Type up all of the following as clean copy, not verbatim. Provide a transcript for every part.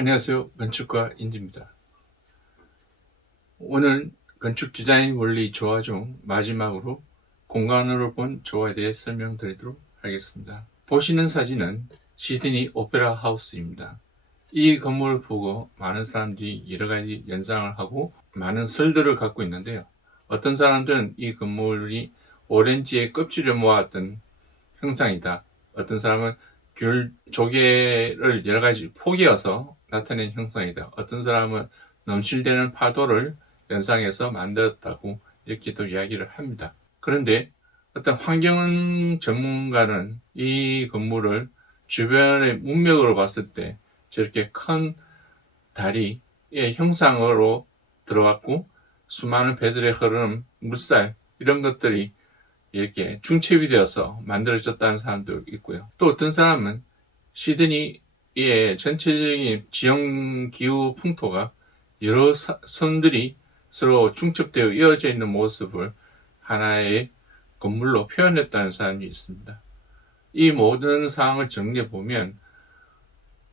안녕하세요. 건축가 인디입니다. 오늘 건축 디자인 원리 조화 중 마지막으로 공간으로 본 조화에 대해 설명드리도록 하겠습니다. 보시는 사진은 시드니 오페라 하우스입니다. 이 건물을 보고 많은 사람들이 여러 가지 연상을 하고 많은 설들을 갖고 있는데요. 어떤 사람들은 이 건물이 오렌지의 껍질을 모았던 형상이다. 어떤 사람은 귤 조개를 여러 가지 포개어서 나타낸 형상이다. 어떤 사람은 넘실대는 파도를 연상해서 만들었다고 이렇게 또 이야기를 합니다. 그런데 어떤 환경 전문가는 이 건물을 주변의 문맥으로 봤을 때 저렇게 큰 다리의 형상으로 들어갔고 수많은 배들의 흐르는 물살 이런 것들이 이렇게 중첩이 되어서 만들어졌다는 사람도 있고요. 또 어떤 사람은 시드니의 전체적인 지형 기후 풍토가 여러 섬들이 서로 중첩되어 이어져 있는 모습을 하나의 건물로 표현했다는 사람이 있습니다. 이 모든 상황을 정리해 보면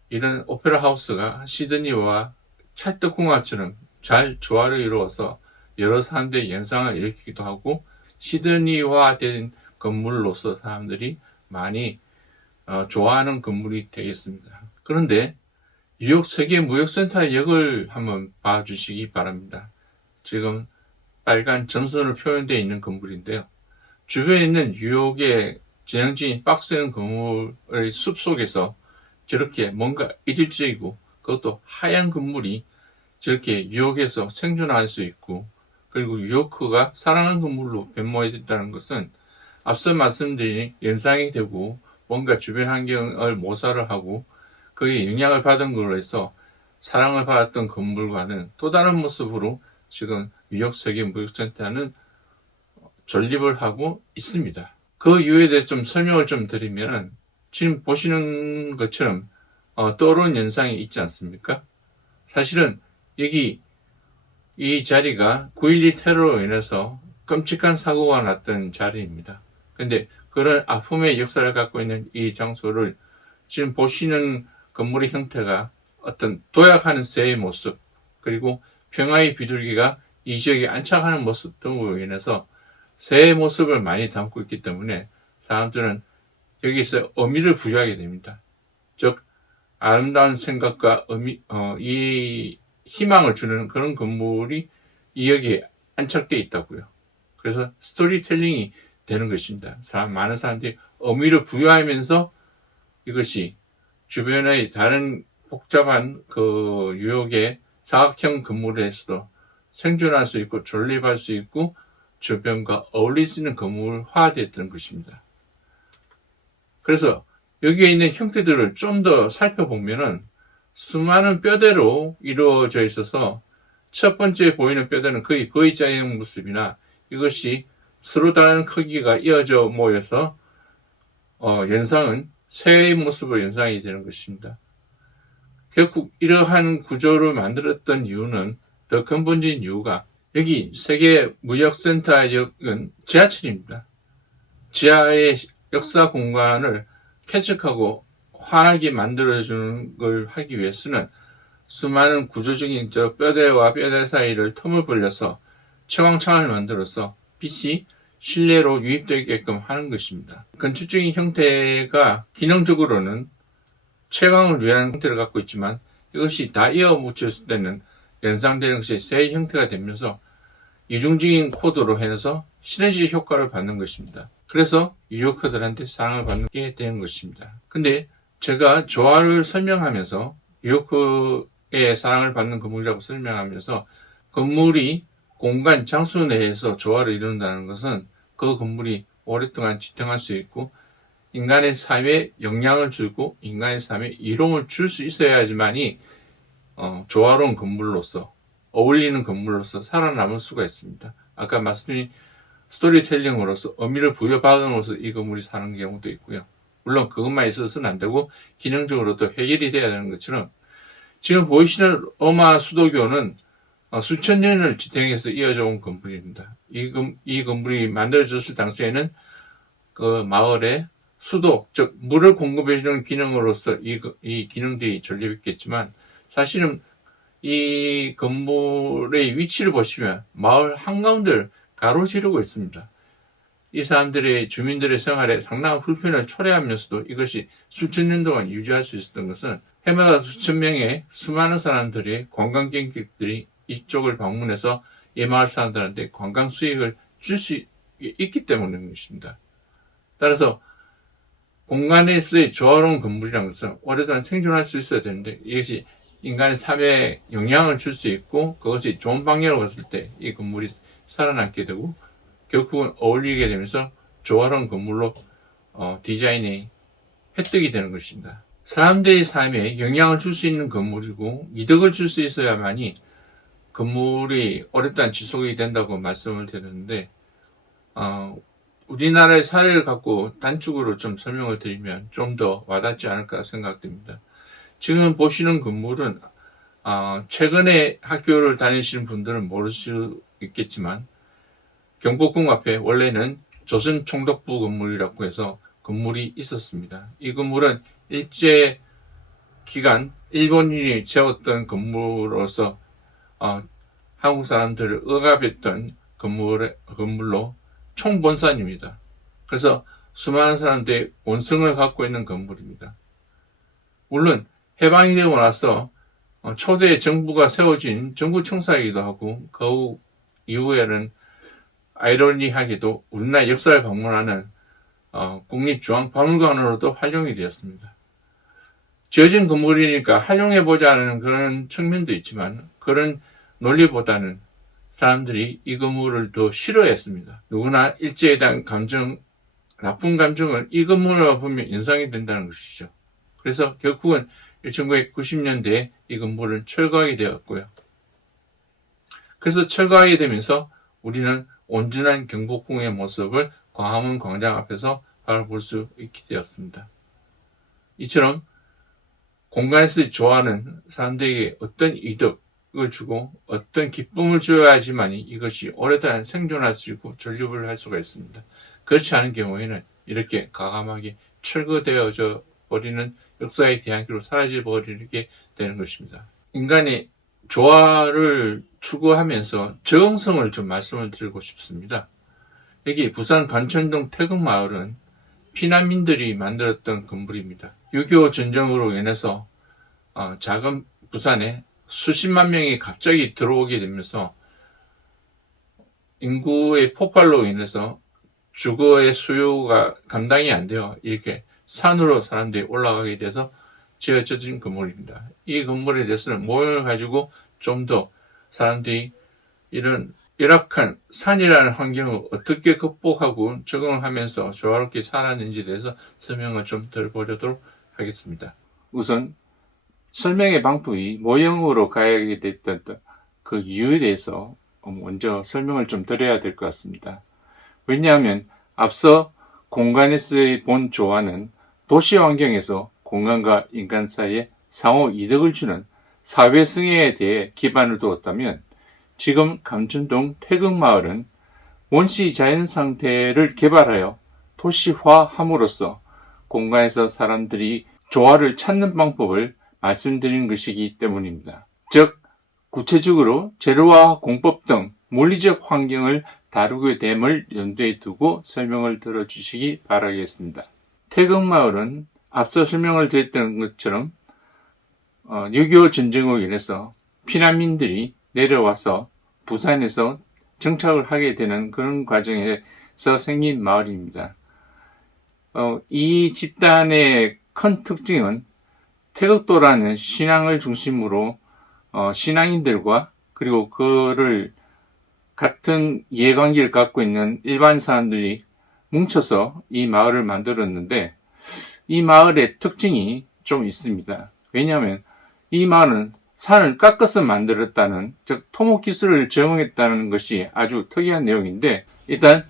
이런 오페라 하우스가 시드니와 찰떡궁합처럼 잘 조화를 이루어서 여러 사람들의 연상을 일으키기도 하고 시드니화된 건물로서 사람들이 많이 좋아하는 건물이 되겠습니다. 그런데 뉴욕 세계무역센터 역을 한번 봐주시기 바랍니다. 지금 빨간 점선으로 표현되어 있는 건물인데요. 주변에 있는 뉴욕의 전형적인 박스형 건물의 숲속에서 저렇게 뭔가 이질적이고 그것도 하얀 건물이 저렇게 뉴욕에서 생존할 수 있고 그리고 뉴요크가 사랑하는 건물로 변모했다는 것은 앞서 말씀드린 연상이 되고 뭔가 주변 환경을 모사를 하고 거기에 영향을 받은 걸로 해서 사랑을 받았던 건물과는 또 다른 모습으로 지금 뉴욕 세계무역센터는 존립을 하고 있습니다. 그 이유에 대해 좀 설명을 좀 드리면 지금 보시는 것처럼 떠오르는 연상이 있지 않습니까? 사실은 여기 이 자리가 9.12 테러로 인해서 끔찍한 사고가 났던 자리입니다. 근데 그런 아픔의 역사를 갖고 있는 이 장소를 지금 보시는 건물의 형태가 어떤 도약하는 새의 모습, 그리고 평화의 비둘기가 이 지역에 안착하는 모습 등으로 인해서 새의 모습을 많이 담고 있기 때문에 사람들은 여기서 의미를 부여하게 됩니다. 즉, 아름다운 생각과 이 희망을 주는 그런 건물이 이 여기에 안착되어 있다고요. 그래서 스토리텔링이 되는 것입니다. 많은 사람들이 의미를 부여하면서 이것이 주변의 다른 복잡한 그 뉴욕의 사각형 건물에서도 생존할 수 있고 존립할 수 있고 주변과 어울릴 수 있는 건물화되었던 것입니다. 그래서 여기에 있는 형태들을 좀 더 살펴보면은 수많은 뼈대로 이루어져 있어서 첫 번째 보이는 뼈대는 거의 V자형 모습이나 이것이 서로 다른 크기가 이어져 모여서 연상은 새의 모습으로 연상이 되는 것입니다. 결국 이러한 구조를 만들었던 이유는 더 근본적인 이유가 여기 세계무역센터역은 지하철입니다. 지하의 역사 공간을 쾌적하고 환하게 만들어주는 걸 하기 위해서는 수많은 구조적인 뼈대와 뼈대 사이를 틈을 벌려서 채광창을 만들어서 빛이 실내로 유입되게끔 하는 것입니다. 건축적인 형태가 기능적으로는 채광을 위한 형태를 갖고 있지만 이것이 다 이어 묻혔을 때는 연상되는 것이 새 형태가 되면서 이중적인 코드로 해서 시너지 효과를 받는 것입니다. 그래서 뉴요커들한테 사랑을 받게 되는 것입니다. 근데 제가 조화를 설명하면서 뉴요크의 사랑을 받는 건물이라고 설명하면서 건물이 공간, 장소 내에서 조화를 이룬다는 것은 그 건물이 오랫동안 지탱할 수 있고 인간의 삶에 영향을 주고 인간의 삶에 이로움을 줄 수 있어야지만이 조화로운 건물로서 어울리는 건물로서 살아남을 수가 있습니다. 아까 말씀드린 스토리텔링으로서 의미를 부여받음으로써 이 건물이 사는 경우도 있고요. 물론 그것만 있어서는 안 되고 기능적으로도 해결이 돼야 되는 것처럼 지금 보이시는 로마 수도교는 수천 년을 지탱해서 이어져 온 건물입니다. 이 건물이 만들어졌을 당시에는 그 마을에 수도, 즉 물을 공급해주는 기능으로서 이 기능들이 존립했겠지만 사실은 이 건물의 위치를 보시면 마을 한가운데를 가로지르고 있습니다. 이 사람들의 주민들의 생활에 상당한 불편을 초래하면서도 이것이 수천 년 동안 유지할 수 있었던 것은 해마다 수천 명의 수많은 사람들이 관광객들이 이쪽을 방문해서 이 마을 사람들한테 관광 수익을 줄 수 있기 때문인 것입니다. 따라서 공간에서의 조화로운 건물이라는 것은 오랫동안 생존할 수 있어야 되는데 이것이 인간의 삶에 영향을 줄 수 있고 그것이 좋은 방향으로 갔을 때 이 건물이 살아남게 되고 결국은 어울리게 되면서 조화로운 건물로 디자인이 획득이 되는 것입니다. 사람들의 삶에 영향을 줄 수 있는 건물이고 이득을 줄 수 있어야만이 건물이 오랫동안 지속이 된다고 말씀을 드렸는데 우리나라의 사례를 갖고 단축으로 좀 설명을 드리면 좀 더 와닿지 않을까 생각됩니다. 지금 보시는 건물은 최근에 학교를 다니시는 분들은 모를 수 있겠지만 경복궁 앞에 원래는 조선총독부 건물이라고 해서 건물이 있었습니다. 이 건물은 일제 기간 일본인이 지었던 건물로서 한국 사람들을 억압했던 건물로 총본산입니다. 그래서 수많은 사람들의 원성을 갖고 있는 건물입니다. 물론 해방이 되고 나서 초대 정부가 세워진 정부청사이기도 하고 그 이후에는 아이러니하게도 우리나라 역사를 방문하는 국립중앙박물관으로도 활용이 되었습니다. 지어진 건물이니까 활용해보자는 그런 측면도 있지만 그런 논리보다는 사람들이 이 건물을 더 싫어했습니다. 누구나 일제에 대한 감정, 나쁜 감정을 이 건물을 보면 인상이 된다는 것이죠. 그래서 결국은 1990년대에 이 건물을 철거하게 되었고요. 그래서 철거하게 되면서 우리는 온전한 경복궁의 모습을 광화문 광장 앞에서 바라볼 수 있게 되었습니다. 이처럼 공간에서 좋아하는 사람들에게 어떤 이득을 주고 어떤 기쁨을 줘야지만이 이것이 오랫동안 생존할 수 있고 전립을 할 수가 있습니다. 그렇지 않은 경우에는 이렇게 과감하게 철거되어져 버리는 역사의 대안기로 사라져 버리게 되는 것입니다. 인간이 조화를 추구하면서 적응성을 좀 말씀을 드리고 싶습니다. 여기 부산 관천동 태극마을은 피난민들이 만들었던 건물입니다. 6.25 전쟁으로 인해서 작은 부산에 수십만 명이 갑자기 들어오게 되면서 인구의 폭발로 인해서 주거의 수요가 감당이 안 돼요. 이렇게 산으로 사람들이 올라가게 돼서 지어진 건물입니다. 이 건물에 대해서는 모형을 가지고 좀 더 사람들이 이런 열악한 산이라는 환경을 어떻게 극복하고 적응을 하면서 조화롭게 살았는지에 대해서 설명을 좀 드려보도록 하겠습니다. 우선 설명의 방법이 모형으로 가야게 됐던 그 이유에 대해서 먼저 설명을 좀 드려야 될 것 같습니다. 왜냐하면 앞서 공간에서의 본 조화는 도시 환경에서 공간과 인간 사이에 상호 이득을 주는 사회성에 대해 기반을 두었다면 지금 감천동 태극마을은 원시 자연 상태를 개발하여 도시화함으로써 공간에서 사람들이 조화를 찾는 방법을 말씀드린 것이기 때문입니다. 즉 구체적으로 재료와 공법 등 물리적 환경을 다루게 됨을 염두에 두고 설명을 들어주시기 바라겠습니다. 태극마을은 앞서 설명을 드렸던 것처럼 6.25 전쟁으로 인해서 피난민들이 내려와서 부산에서 정착을 하게 되는 그런 과정에서 생긴 마을입니다. 이 집단의 큰 특징은 태극도라는 신앙을 중심으로 신앙인들과 그리고 그를 같은 이해관계를 갖고 있는 일반 사람들이 뭉쳐서 이 마을을 만들었는데 이 마을의 특징이 좀 있습니다. 왜냐하면 이 마을은 산을 깎아서 만들었다는, 즉 토목기술을 적용했다는 것이 아주 특이한 내용인데 일단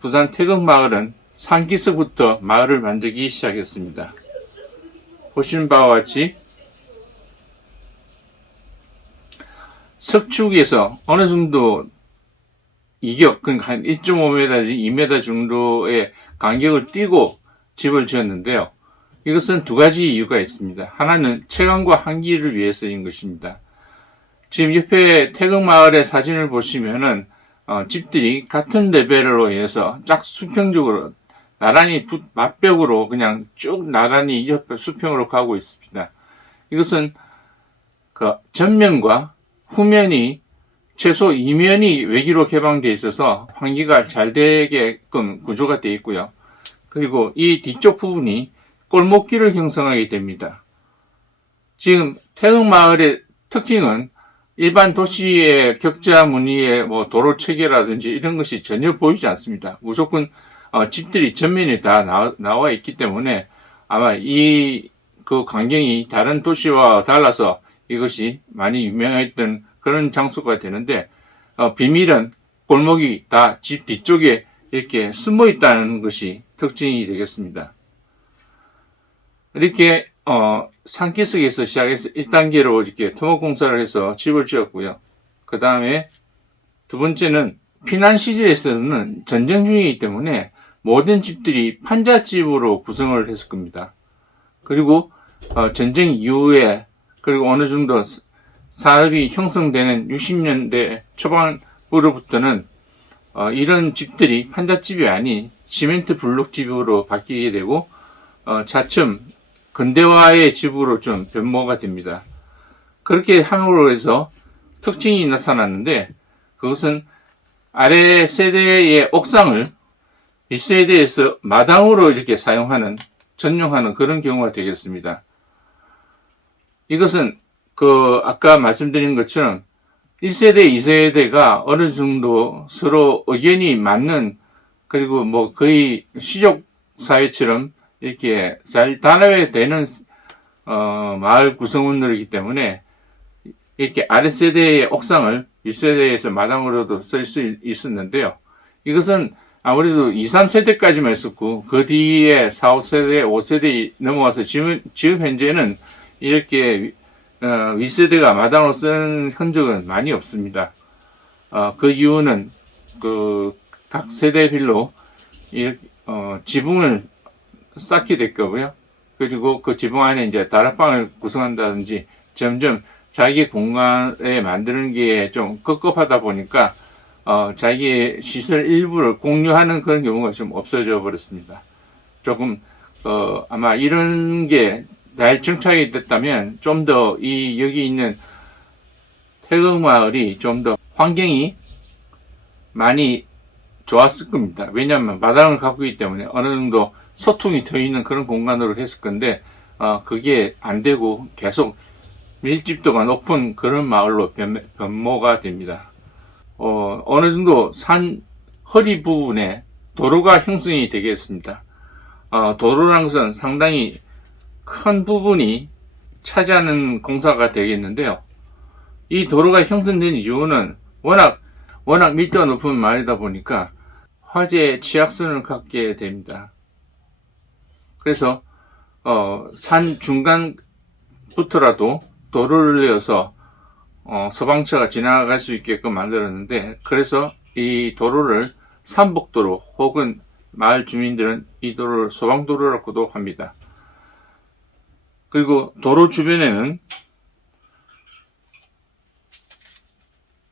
부산 태극마을은 산기슭부터 마을을 만들기 시작했습니다. 보시는 바와 같이 석축에서 어느 정도 이격, 그러니까 한 1.5m, 2m 정도의 간격을 띄고 집을 지었는데요. 이것은 두 가지 이유가 있습니다. 하나는 채광과 환기를 위해서인 것입니다. 지금 옆에 태극마을의 사진을 보시면은 집들이 같은 레벨로 해서 쫙 수평적으로 나란히 맞벽으로 그냥 쭉 나란히 옆에 수평으로 가고 있습니다. 이것은 그 전면과 후면이 최소 이면이 외기로 개방되어 있어서 환기가 잘 되게끔 구조가 되어 있고요. 그리고 이 뒤쪽 부분이 골목길을 형성하게 됩니다. 지금 태극마을의 특징은 일반 도시의 격자 무늬의 뭐 도로 체계라든지 이런 것이 전혀 보이지 않습니다. 무조건 집들이 전면에 다 나와 있기 때문에 아마 그 광경이 다른 도시와 달라서 이것이 많이 유명했던 그런 장소가 되는데, 비밀은 골목이 다 집 뒤쪽에 이렇게 숨어 있다는 것이 특징이 되겠습니다. 이렇게 산기슭에서 시작해서 1단계로 이렇게 토목 공사를 해서 집을 지었고요. 그 다음에 두 번째는 피난 시절에서는 전쟁 중이기 때문에 모든 집들이 판잣집으로 구성을 했을 겁니다. 그리고 전쟁 이후에 그리고 어느 정도 산업이 형성되는 60년대 초반부로부터는 이런 집들이 판잣집이 아닌 시멘트 블록집으로 바뀌게 되고 차츰 근대화의 집으로 좀 변모가 됩니다. 그렇게 함으로 해서 특징이 나타났는데, 그것은 아래 세대의 옥상을 윗세대에서 마당으로 이렇게 전용하는 그런 경우가 되겠습니다. 이것은 아까 말씀드린 것처럼 1세대, 2세대가 어느 정도 서로 의견이 맞는, 그리고 뭐 거의 시족 사회처럼 이렇게 잘 단합되는 마을 구성원들이기 때문에 이렇게 아랫세대의 옥상을 윗세대에서 마당으로도 쓸 수 있었는데요. 이것은 아무래도 2, 3세대까지만 했었고 그 뒤에 4, 5세대, 5세대 넘어와서 지금 현재는 이렇게 윗세대가 마당으로 쓰는 흔적은 많이 없습니다. 그 이유는 각 세대별로 지붕을 쌓게 될 거고요. 그리고 그 지붕 안에 이제 다락방을 구성한다든지 점점 자기 공간에 만드는 게 좀 급급하다 보니까 자기의 시설 일부를 공유하는 그런 경우가 좀 없어져 버렸습니다. 조금 아마 이런 게 잘 정착이 됐다면 좀 더 여기 있는 태극마을이 좀 더 환경이 많이 좋았을 겁니다. 왜냐하면 마당을 갖고 있기 때문에 어느 정도 소통이 되어 있는 그런 공간으로 했을 건데 그게 안 되고 계속 밀집도가 높은 그런 마을로 변모가 됩니다. 어느 정도 산 허리 부분에 도로가 형성이 되겠습니다. 도로라는 것은 상당히 큰 부분이 차지하는 공사가 되겠는데요. 이 도로가 형성된 이유는 워낙 밀도가 높은 마을이다 보니까 화재 취약선을 갖게 됩니다. 그래서 산 중간부터라도 도로를 내어서 소방차가 지나갈 수 있게끔 만들었는데, 그래서 이 도로를 삼복도로 혹은 마을 주민들은 이 도로를 소방도로라고도 합니다. 그리고 도로 주변에는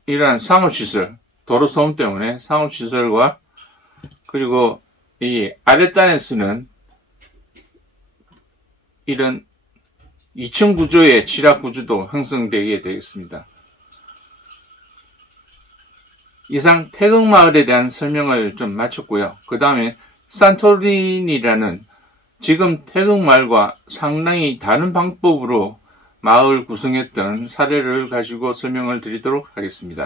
이러한 상업시설, 도로 소음 때문에 상업시설과 그리고 이 아랫단에서는 이런 2층 구조의 취락 구조도 형성되게 되겠습니다. 이상 태극마을에 대한 설명을 좀 마쳤고요. 그 다음에 산토리니라는 지금 태극마을과 상당히 다른 방법으로 마을 구성했던 사례를 가지고 설명을 드리도록 하겠습니다.